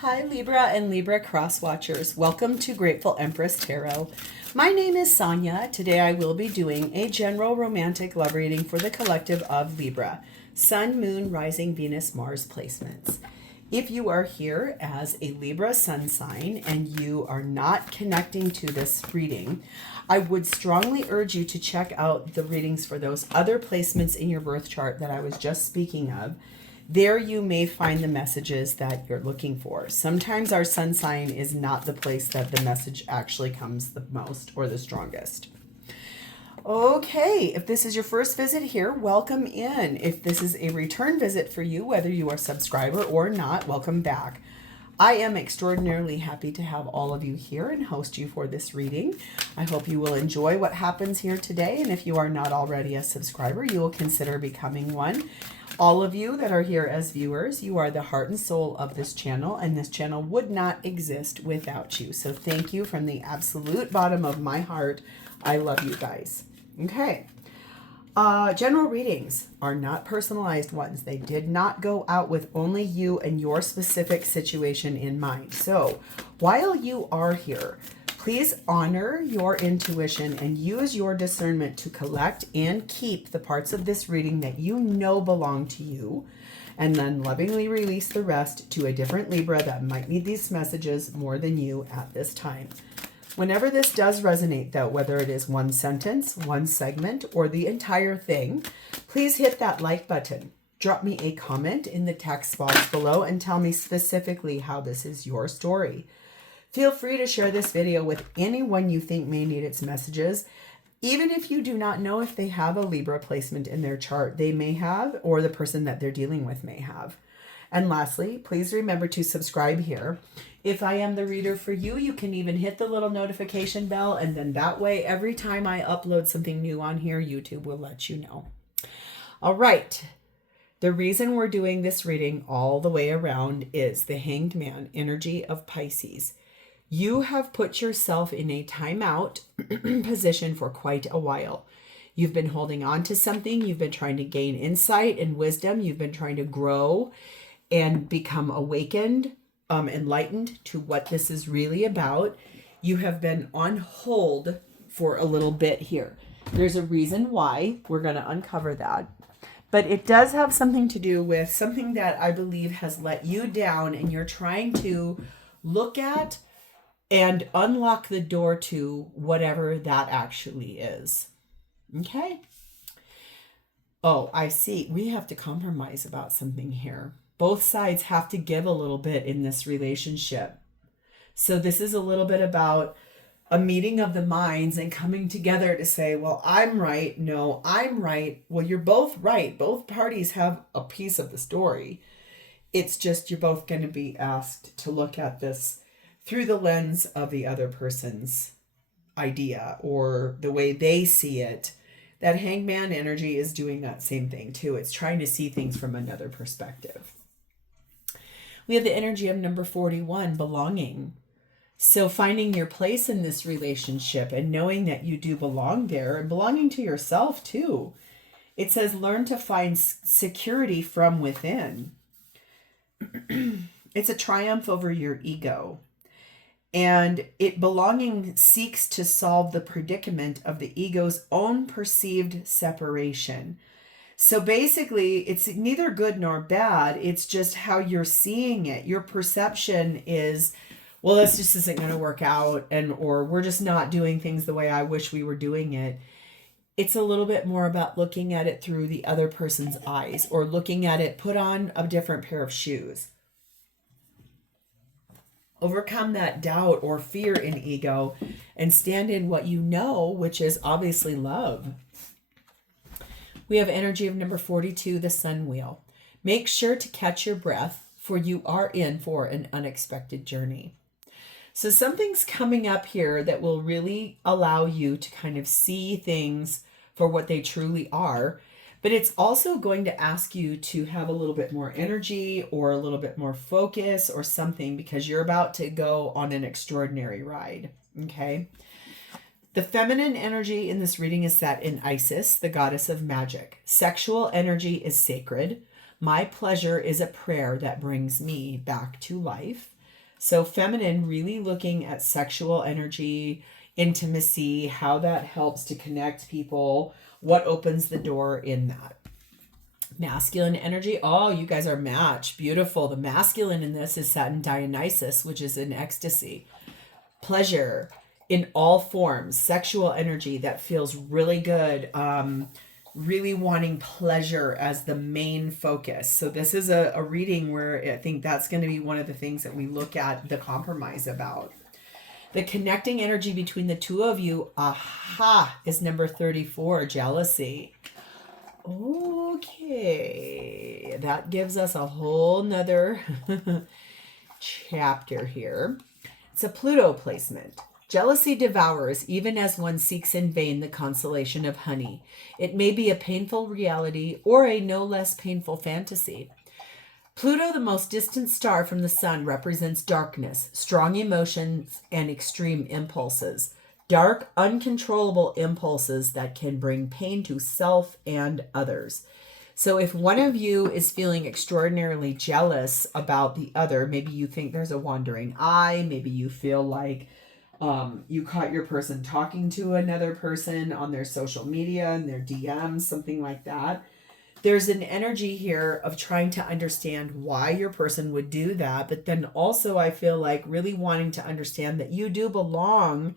Hi Libra and Libra cross watchers. Welcome to Grateful Empress Tarot. My name is Sonia. Today I will be doing a general romantic love reading for the collective of Libra. Sun, Moon, Rising, Venus, Mars placements. If you are here as a Libra sun sign and you are not connecting to this reading, I would strongly urge you to check out the readings for those other placements in your birth chart that I was just speaking of. There you may find the messages that you're looking for. Sometimes our sun sign is not the place that the message actually comes the most or the strongest. Okay, if this is your first visit here, welcome in. If this is a return visit for you, whether you are a subscriber or not, welcome back. I am extraordinarily happy to have all of you here and host you for this reading. I hope you will enjoy what happens here today, and if you are not already a subscriber, you will consider becoming one. All of you that are here as viewers, you are the heart and soul of this channel, and this channel would not exist without you. So thank you from the absolute bottom of my heart. I love you guys. Okay. General readings are not personalized ones. They did not go out with only you and your specific situation in mind. So while you are here, please honor your intuition and use your discernment to collect and keep the parts of this reading that you know belong to you, and then lovingly release the rest to a different Libra that might need these messages more than you at this time. Whenever this does resonate, though, whether it is one sentence, one segment, or the entire thing, please hit that like button. Drop me a comment in the text box below and tell me specifically how this is your story. Feel free to share this video with anyone you think may need its messages. Even if you do not know if they have a Libra placement in their chart, they may have, or the person that they're dealing with may have. And lastly, please remember to subscribe here. If I am the reader for you, you can even hit the little notification bell, and then that way, every time I upload something new on here, YouTube will let you know. All right. The reason we're doing this reading all the way around is the Hanged Man energy of Pisces. You have put yourself in a timeout position for quite a while. You've been holding on to something. You've been trying to gain insight and wisdom. You've been trying to grow and become awakened, enlightened to what this is really about. You have been on hold for a little bit here. There's a reason why. We're going to uncover that. But it does have something to do with something that I believe has let you down, and you're trying to look at and unlock the door to whatever that actually is. Okay? Oh, I see. We have to compromise about something here. Both sides have to give a little bit in this relationship. So this is a little bit about a meeting of the minds and coming together to say, well, I'm right. No, I'm right. Well, you're both right. Both parties have a piece of the story. It's just you're both going to be asked to look at this through the lens of the other person's idea or the way they see it. That hangman energy is doing that same thing too. It's trying to see things from another perspective. We have the energy of number 41, belonging. So finding your place in this relationship and knowing that you do belong there and belonging to yourself too. It says learn to find security from within. It's a triumph over your ego. And belonging seeks to solve the predicament of the ego's own perceived separation. So basically, it's neither good nor bad. It's just how you're seeing it. Your perception is, well, this just isn't going to work out, or we're just not doing things the way I wish we were doing it. It's a little bit more about looking at it through the other person's eyes, or looking at it, put on a different pair of shoes. Overcome that doubt or fear in ego and stand in what you know, which is obviously love. We have energy of number 42, the Sun Wheel. Make sure to catch your breath, for you are in for an unexpected journey. So something's coming up here that will really allow you to kind of see things for what they truly are. But it's also going to ask you to have a little bit more energy or a little bit more focus or something, because you're about to go on an extraordinary ride. Okay. The feminine energy in this reading is set in Isis, the goddess of magic. Sexual energy is sacred. My pleasure is a prayer that brings me back to life. So feminine, really looking at sexual energy, intimacy, how that helps to connect people, what opens the door in that. Masculine energy, oh, you guys are matched. Beautiful. The masculine in this is Satin Dionysus, which is in ecstasy. Pleasure in all forms, sexual energy that feels really good. Really wanting pleasure as the main focus. So this is a reading where I think that's going to be one of the things that we look at the compromise about. The connecting energy between the two of you, aha, is number 34, jealousy. Okay, that gives us a whole nother chapter here. It's a Pluto placement. Jealousy devours even as one seeks in vain the consolation of honey. It may be a painful reality or a no less painful fantasy. Pluto, the most distant star from the sun, represents darkness, strong emotions, and extreme impulses. Dark, uncontrollable impulses that can bring pain to self and others. So if one of you is feeling extraordinarily jealous about the other, maybe you think there's a wandering eye, maybe you feel like you caught your person talking to another person on their social media and their DMs, something like that. There's an energy here of trying to understand why your person would do that. But then also I feel like really wanting to understand that you do belong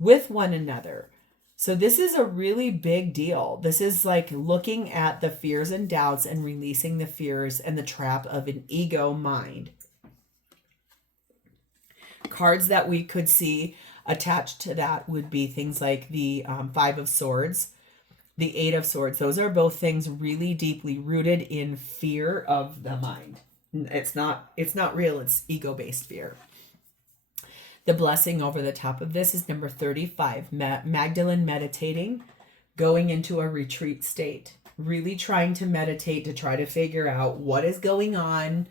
with one another. So this is a really big deal. This is like looking at the fears and doubts and releasing the fears and the trap of an ego mind. Cards that we could see attached to that would be things like the Five of Swords, the Eight of Swords. Those are both things really deeply rooted in fear of the mind. It's not real. It's ego-based fear. The blessing over the top of this is number 35, Magdalene meditating, going into a retreat state, really trying to meditate to try to figure out what is going on,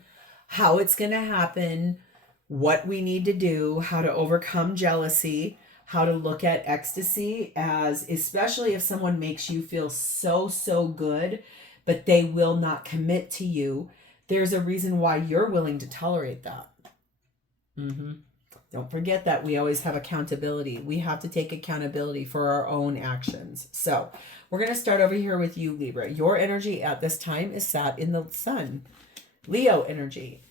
how it's going to happen, what we need to do, how to overcome jealousy, how to look at ecstasy as, especially if someone makes you feel so good, but they will not commit to you. There's a reason why you're willing to tolerate that. Don't forget that we always have accountability. We have to take accountability for our own actions. So we're going to start over here with you, Libra. Your energy at this time is sat in the sun. Leo energy.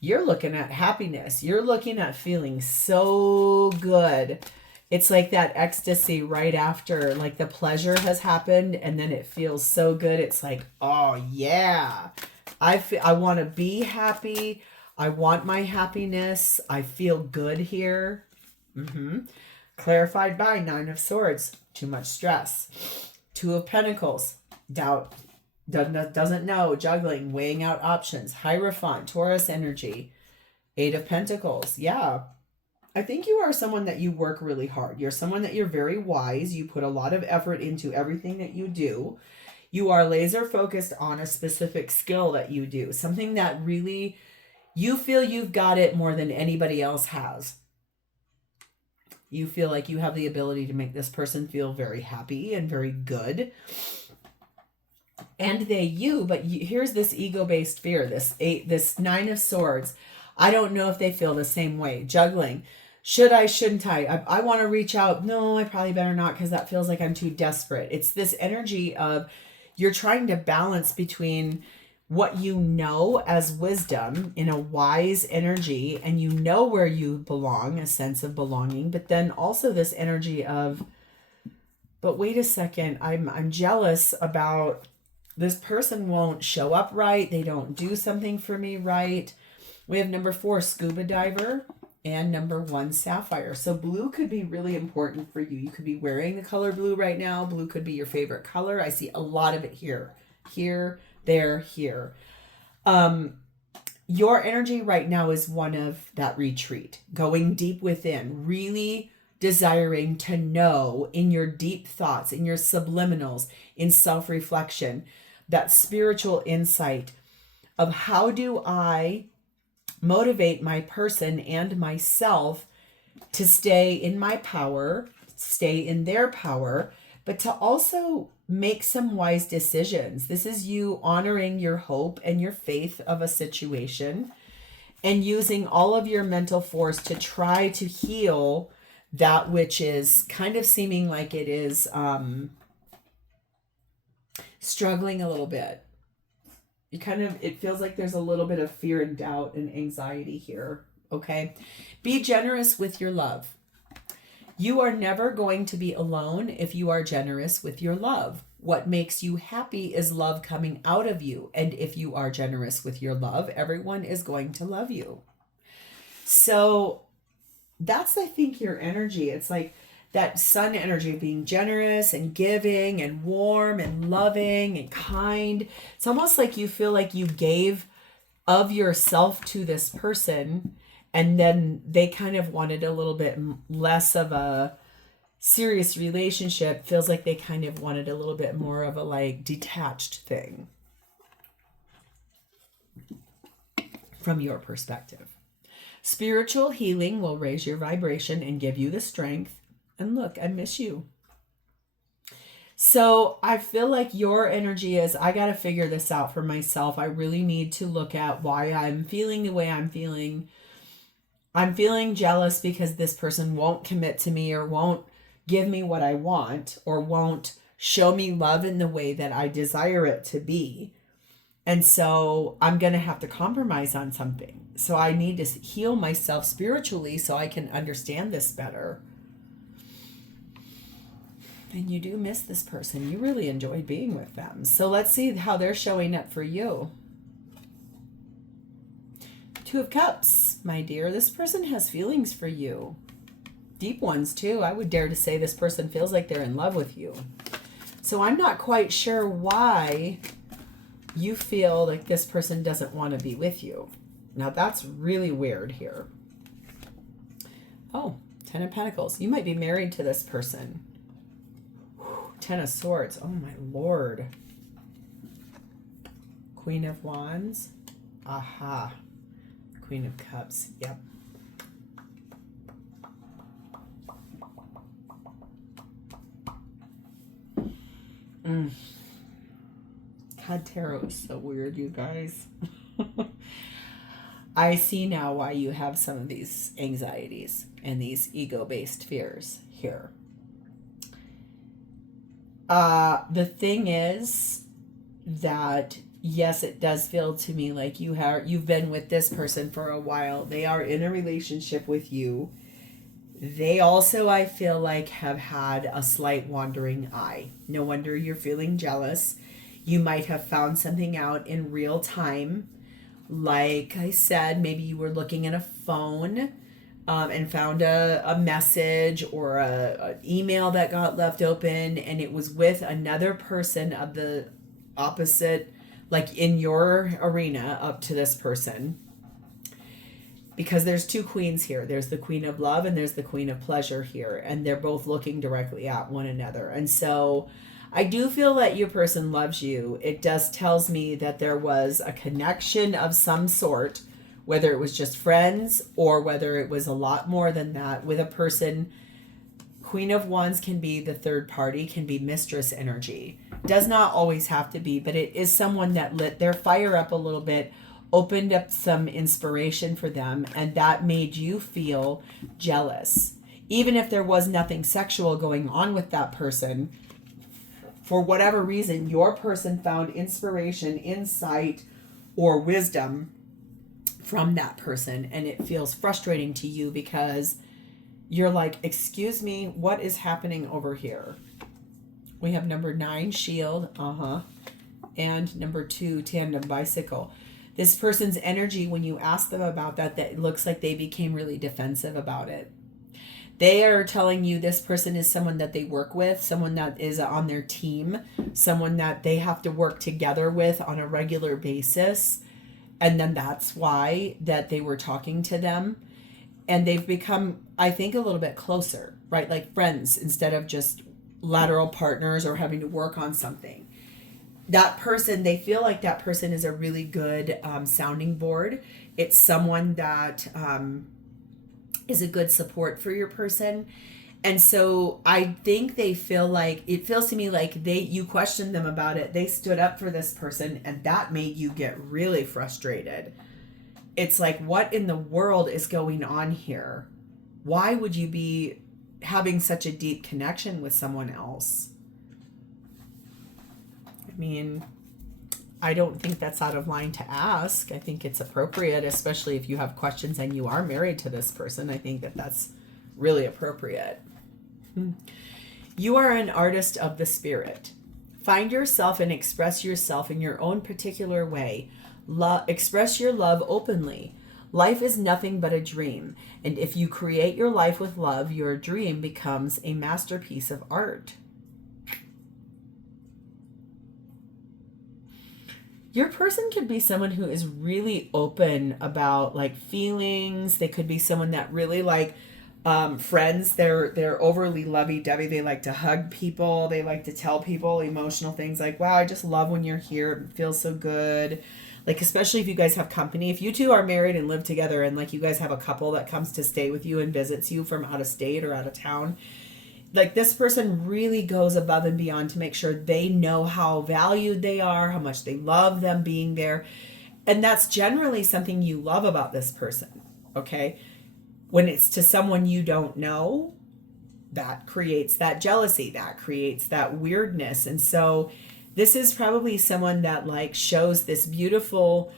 You're looking at happiness. You're looking at feeling so good. It's like that ecstasy right after, like the pleasure has happened and then it feels so good. It's like, oh yeah, I want to be happy. I want my happiness. I feel good here. Clarified by Nine of Swords. Too much stress. Two of Pentacles. Doubt. Doesn't know. Juggling. Weighing out options. Hierophant. Taurus energy. Eight of Pentacles. Yeah. I think you are someone that you work really hard. You're someone that you're very wise. You put a lot of effort into everything that you do. You are laser focused on a specific skill that you do. Something that really... you feel you've got it more than anybody else has. You feel like you have the ability to make this person feel very happy and very good. And but here's this ego-based fear, this Nine of Swords. I don't know if they feel the same way. Juggling. Should I, shouldn't I? I want to reach out. No, I probably better not because that feels like I'm too desperate. It's this energy of you're trying to balance between what you know as wisdom in a wise energy, and you know where you belong, a sense of belonging, but then also this energy of, but wait a second, I'm jealous about this person won't show up right. They don't do something for me right. We have number 4, scuba diver, and number 1, sapphire. So blue could be really important for you. You could be wearing the color blue right now. Blue could be your favorite color. I see a lot of it here, there, here. Your energy right now is one of that retreat, going deep within, really desiring to know in your deep thoughts, in your subliminals, in self-reflection, that spiritual insight of how do I motivate my person and myself to stay in my power, stay in their power, but to also make some wise decisions. This is you honoring your hope and your faith of a situation and using all of your mental force to try to heal that which is kind of seeming like it is struggling a little bit. It feels like there's a little bit of fear and doubt and anxiety here. Okay. Be generous with your love. You are never going to be alone if you are generous with your love. What makes you happy is love coming out of you. And if you are generous with your love, everyone is going to love you. So that's, I think, your energy. It's like that sun energy of being generous and giving and warm and loving and kind. It's almost like you feel like you gave of yourself to this person, and then they kind of wanted a little bit less of a serious relationship. Feels like they kind of wanted a little bit more of a like detached thing from your perspective. Spiritual healing will raise your vibration and give you the strength. And look, I miss you. So I feel like your energy is, I got to figure this out for myself. I really need to look at why I'm feeling the way I'm feeling. I'm feeling jealous because this person won't commit to me or won't give me what I want or won't show me love in the way that I desire it to be. And so I'm going to have to compromise on something. So I need to heal myself spiritually so I can understand this better. And you do miss this person. You really enjoy being with them. So let's see how they're showing up for you. Two of Cups, my dear. This person has feelings for you. Deep ones, too. I would dare to say this person feels like they're in love with you. So I'm not quite sure why you feel like this person doesn't want to be with you. Now, that's really weird here. Oh, Ten of Pentacles. You might be married to this person. Ten of Swords. Oh, my Lord. Queen of Wands. Aha. Queen of Cups. Yep. God, tarot is so weird, you guys. I see now why you have some of these anxieties and these ego-based fears here. The thing is that, yes, it does feel to me like you've been with this person for a while. They are in a relationship with you. They also, I feel like, have had a slight wandering eye. No wonder you're feeling jealous. You might have found something out in real time. Like I said, maybe you were looking at a phone and found a message or an email that got left open, and it was with another person of the opposite, like in your arena, up to this person. Because there's two queens here. There's the Queen of Love and there's the Queen of Pleasure here. And they're both looking directly at one another. And so I do feel that your person loves you. It does tells me that there was a connection of some sort, whether it was just friends or whether it was a lot more than that with a person. Queen of Wands can be the third party, can be mistress energy. Does not always have to be, but it is someone that lit their fire up a little bit, opened up some inspiration for them, and that made you feel jealous. Even if there was nothing sexual going on with that person, for whatever reason, your person found inspiration, insight, or wisdom from that person, and it feels frustrating to you because you're like, excuse me, what is happening over here? We have number 9, shield, and number 2, tandem bicycle. This person's energy, when you ask them about that, it looks like they became really defensive about it. They are telling you this person is someone that they work with, someone that is on their team, someone that they have to work together with on a regular basis. And then that's why that they were talking to them. And they've become, I think, a little bit closer, right? Like friends instead of just lateral partners or having to work on something. That person, they feel like that person is a really good sounding board. It's someone that is a good support for your person. And so I think they feel like, it feels to me like you questioned them about it. They stood up for this person, and that made you get really frustrated. it's like, what in the world is going on here? Why would you be having such a deep connection with someone else? I mean, I don't think that's out of line to ask. I think it's appropriate, especially if you have questions and you are married to this person. I think that that's really appropriate. You are an artist of the spirit. Find yourself and express yourself in your own particular way. Express your love openly. Life is nothing but a dream, and if you create your life with love, your dream becomes a masterpiece of art. Your person could be someone who is really open about like feelings. They could be someone that really like friends. They're overly lovey-dovey. They like to hug people. They like to tell people emotional things like, wow, I just love when you're here. It feels so good. Like, especially if you guys have company. If you two are married and live together and like you guys have a couple that comes to stay with you and visits you from out of state or out of town, like this person really goes above and beyond to make sure they know how valued they are, how much they love them being there. And that's generally something you love about this person, okay? When it's to someone you don't know, that creates that jealousy, that creates that weirdness. And so this is probably someone that like shows this beautiful,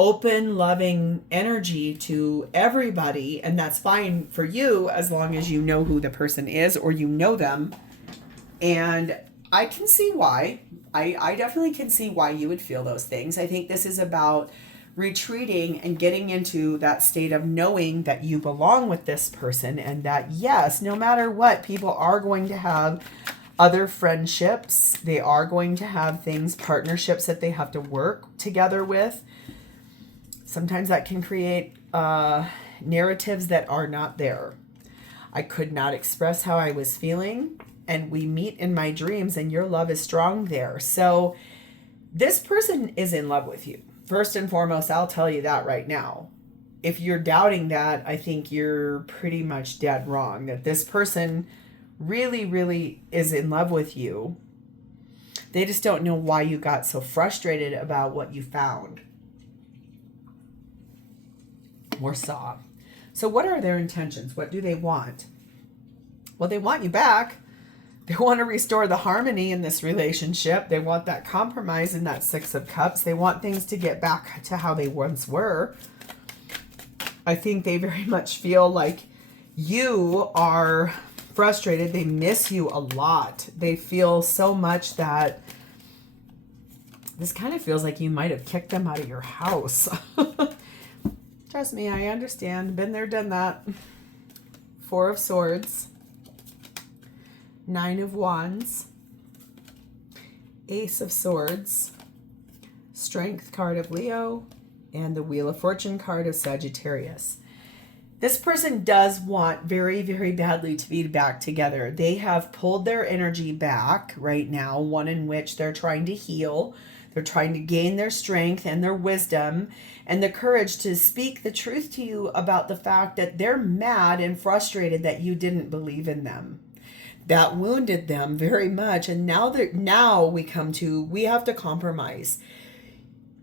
open, loving energy to everybody. And that's fine for you as long as you know who the person is or you know them. And I can see why. I definitely can see why you would feel those things. I think this is about retreating and getting into that state of knowing that you belong with this person and that, yes, no matter what, people are going to have other friendships. They are going to have things, partnerships that they have to work together with. Sometimes that can create narratives that are not there. I could not express how I was feeling, and we meet in my dreams, and your love is strong there. So this person is in love with you. First and foremost, I'll tell you that right now. If you're doubting that, I think you're pretty much dead wrong. That this person really, really is in love with you. They just don't know why you got so frustrated about what you found or saw. So what are their intentions? What do they want? Well, they want you back. They want to restore the harmony in this relationship. They want that compromise in that Six of Cups. They want things to get back to how they once were. I think they very much feel like you are frustrated. They miss you a lot. They feel so much that this kind of feels like you might have kicked them out of your house. Trust me, I understand. Been there, done that. Four of Swords. Nine of Wands. Ace of Swords. Strength card of Leo. And the Wheel of Fortune card of Sagittarius. This person does want very, very badly to be back together. They have pulled their energy back right now, one in which they're trying to heal. They're trying to gain their strength and their wisdom and the courage to speak the truth to you about the fact that they're mad and frustrated that you didn't believe in them. That wounded them very much. And now we have to compromise.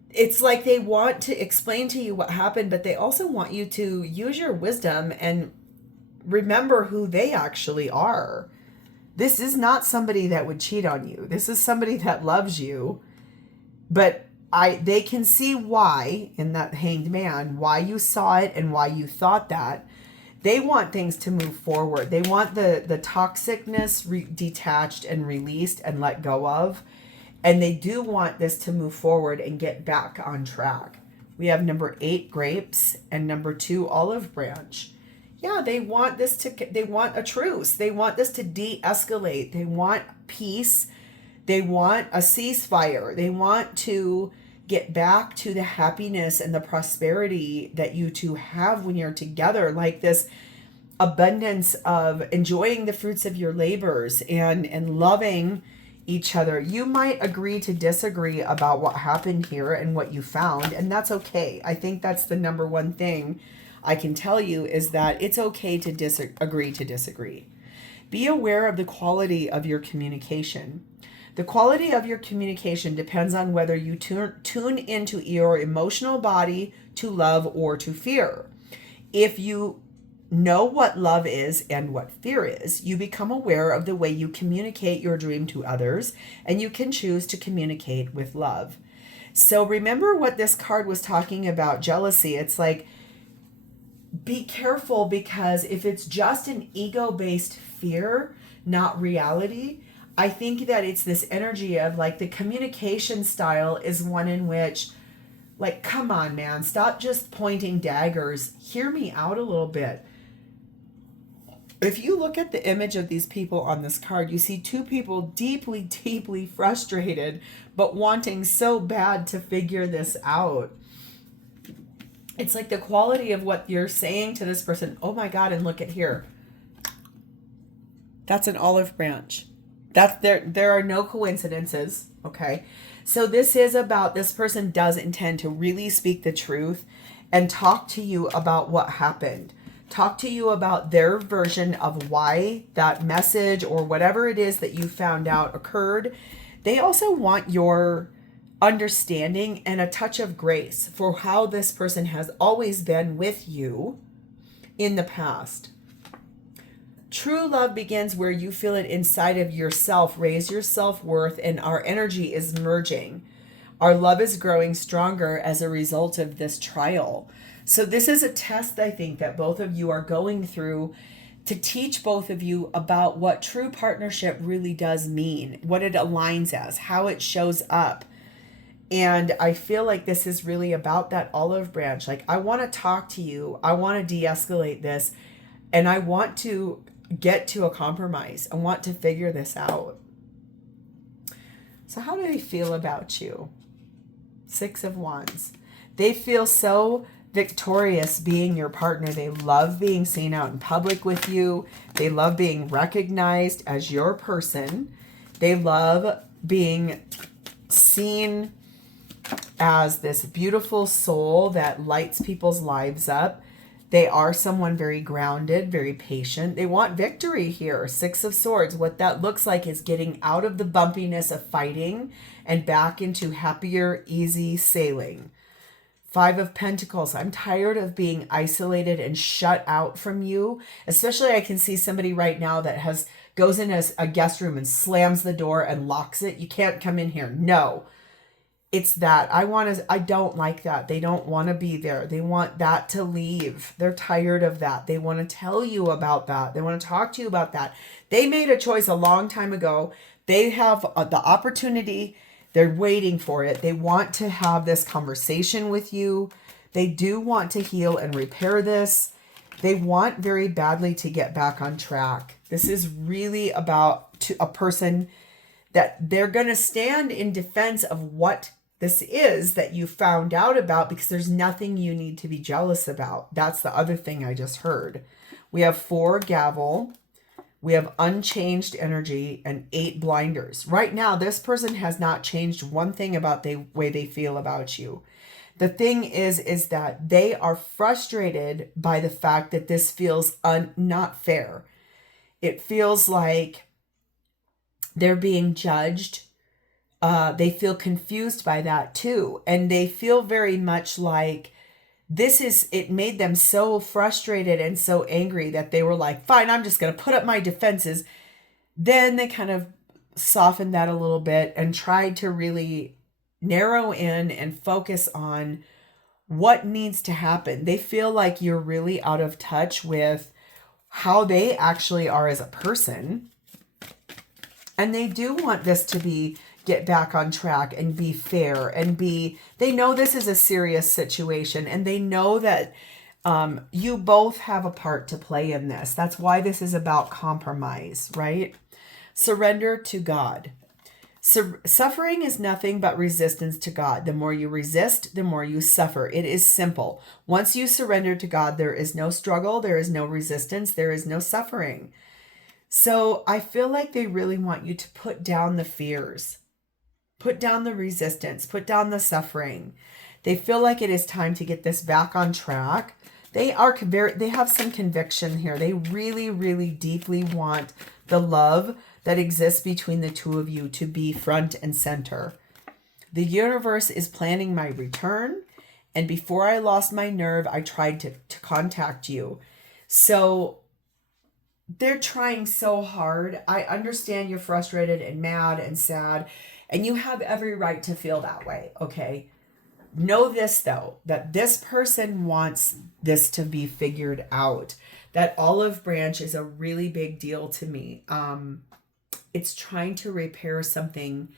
It's like they want to explain to you what happened, but they also want you to use your wisdom and remember who they actually are. This is not somebody that would cheat on you. This is somebody that loves you. But they can see why, in that Hanged Man, why you saw it and why you thought that. They want things to move forward. They want the toxicness detached and released and let go of. And they do want this to move forward and get back on track. We have number 8, Grapes, and number 2, Olive Branch. Yeah, they want a truce. They want this to de-escalate. They want peace. They want a ceasefire. They want to get back to the happiness and the prosperity that you two have when you're together, like this abundance of enjoying the fruits of your labors and loving each other. You might agree to disagree about what happened here and what you found, and that's okay. I think that's the number one thing I can tell you, is that it's okay to disagree to disagree. Be aware of the quality of your communication. The quality of your communication depends on whether you tune into your emotional body to love or to fear. If you know what love is and what fear is, you become aware of the way you communicate your dream to others, and you can choose to communicate with love. So remember what this card was talking about, jealousy. It's like, be careful, because if it's just an ego-based fear, not reality, I think that it's this energy of like the communication style is one in which, like, come on, man, stop just pointing daggers. Hear me out a little bit. If you look at the image of these people on this card, you see two people deeply, deeply frustrated, but wanting so bad to figure this out. It's like the quality of what you're saying to this person. Oh my God, and look at here. That's an olive branch. There are no coincidences, okay? So this is about, this person does intend to really speak the truth and talk to you about what happened. Talk to you about their version of why that message or whatever it is that you found out occurred. They also want your understanding and a touch of grace for how this person has always been with you in the past. True love begins where you feel it inside of yourself, raise your self-worth, and our energy is merging. Our love is growing stronger as a result of this trial. So this is a test, I think, that both of you are going through to teach both of you about what true partnership really does mean, what it aligns as, how it shows up. And I feel like this is really about that olive branch. Like, I want to talk to you. I want to de-escalate this. And I want to get to a compromise. I want to figure this out. So how do they feel about you? 6 of Wands. They feel so victorious being your partner. They love being seen out in public with you. They love being recognized as your person. They love being seen as this beautiful soul that lights people's lives up. They are someone very grounded, very patient. They want victory here. 6 of Swords. What that looks like is getting out of the bumpiness of fighting and back into happier, easy sailing. 5 of Pentacles. I'm tired of being isolated and shut out from you. Especially I can see somebody right now that goes in a guest room and slams the door and locks it. You can't come in here. No. It's that I don't like that. They don't want to be there. They want that to leave. They're tired of that. They want to tell you about that. They want to talk to you about that. They made a choice a long time ago. They have the opportunity. They're waiting for it. They want to have this conversation with you. They do want to heal and repair this. They want very badly to get back on track. This is really about a person that they're going to stand in defense of what this is that you found out about, because there's nothing you need to be jealous about. That's the other thing I just heard. We have 4 gavel. We have unchanged energy and 8 blinders. Right now, this person has not changed one thing about the way they feel about you. The thing is that they are frustrated by the fact that this feels not fair. It feels like they're being judged. They feel confused by that too. And they feel very much like it made them so frustrated and so angry that they were like, fine, I'm just going to put up my defenses. Then they kind of softened that a little bit and tried to really narrow in and focus on what needs to happen. They feel like you're really out of touch with how they actually are as a person. And they do want this to get back on track and be fair and they know this is a serious situation, and they know that you both have a part to play in this. That's why this is about compromise, right? Surrender to God. Suffering is nothing but resistance to God. The more you resist, the more you suffer. It is simple. Once you surrender to God, there is no struggle, there is no resistance, there is no suffering. So I feel like they really want you to put down the fears, put down the resistance, put down the suffering. They feel like it is time to get this back on track. They have some conviction here. They really, really deeply want the love that exists between the two of you to be front and center. The universe is planning my return. And before I lost my nerve, I tried to contact you. So they're trying so hard. I understand you're frustrated and mad and sad, and you have every right to feel that way, okay? Know this, though, that this person wants this to be figured out. That olive branch is a really big deal to me. It's trying to repair something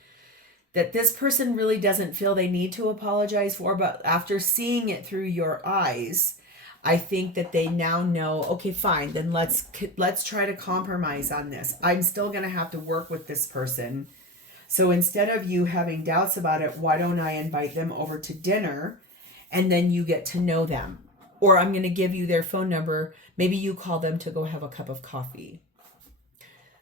that this person really doesn't feel they need to apologize for, but after seeing it through your eyes, I think that they now know, okay, fine, then let's try to compromise on this. I'm still going to have to work with this person. So instead of you having doubts about it, why don't I invite them over to dinner and then you get to know them? Or I'm going to give you their phone number. Maybe you call them to go have a cup of coffee.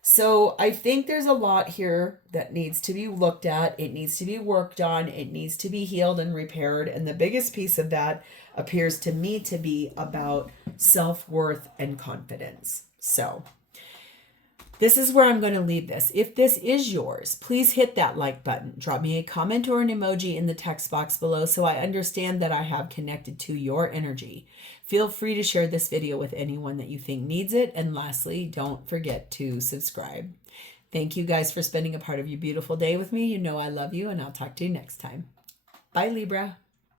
So I think there's a lot here that needs to be looked at. It needs to be worked on. It needs to be healed and repaired. And the biggest piece of that appears to me to be about self-worth and confidence. So this is where I'm going to leave this. If this is yours, please hit that like button. Drop me a comment or an emoji in the text box below so I understand that I have connected to your energy. Feel free to share this video with anyone that you think needs it. And lastly, don't forget to subscribe. Thank you guys for spending a part of your beautiful day with me. You know I love you, and I'll talk to you next time. Bye, Libra.